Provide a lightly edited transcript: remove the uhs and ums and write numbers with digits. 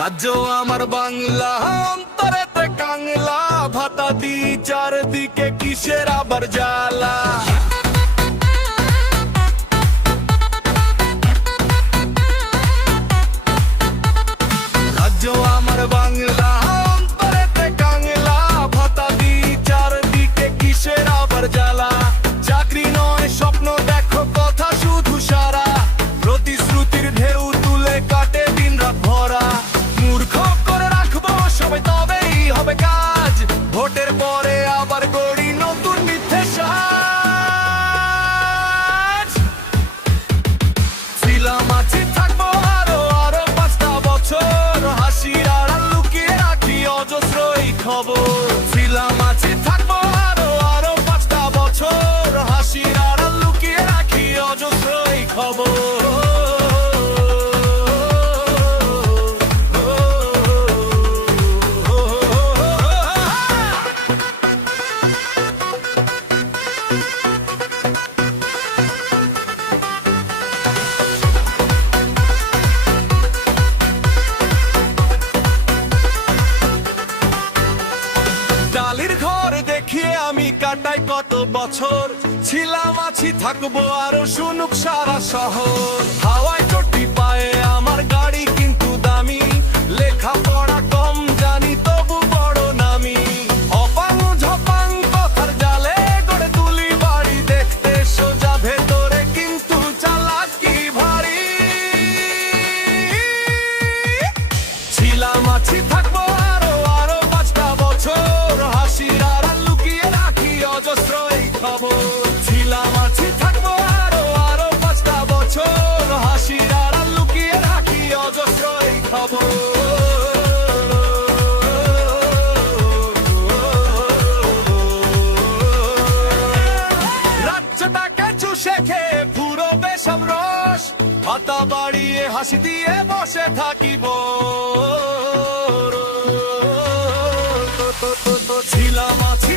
রাজ্য আমার বাংলা, অন্তরেতে কাংলা, ভাতা দি চারদিকে কিসের আবার জ্বালা। রাজ্য আমার বাংলা, অন্তরেতে কাংলা, ভাতা দি চারদিকে কিসের আবার জ্বালা। চাকরি নয় স্বপ্ন দেখো, কথা শুধু সারা, প্রতিশ্রুতির ঢেউ তুলে কাটে দিন রাত ভরা। মূর্খ করে রাখবো সবাই তবেই হবে কাজ, ভোটের পরে আবার গড়ি নতুন মিথ্যে সাজ। ছিলাম আছি থাকবো আরো 5টা বছর, হাসির আড়াল লুকিয়ে রাখি অজস্র এই খবর। ছিলাম আছি থাকবো আরো 5টা বছর, হাসির আড়াল লুকিয়ে রাখি অজস্র এই খবর। ডালির ঘর দেখিয়ে আমি কাটাই কত বছর, ছিলাম আছি থাকবো আরো শুনুক সারা শহর। হাওয়ায় চটি পায়ে আমার গাড়ি কিন্তু দামি, লেখাপড়া কম জানি তবু বড় নামি। অপাং ঝপাং কথার জালে গড়ে তুলি বাড়ি, দেখতে সোজা ভেতরে কিন্তু চালাকি ভারী। ছিলাম আছি থাকবো আরো 5টা বছর, হাসির আড়াল লুকিয়ে রাখি অজস্র এই খবর। ছিলাম আছি থাকবো আরো 5টা বছর, হাসির আড়াল লুকিয়ে রাখি অজস্র এই খবর। রাজ্যটাকে চুষে খেয়ে পুরো বেসব রস, ভাতা বাড়িয়ে হাসি দিয়ে বসে থাকিব। ছিলাম আছি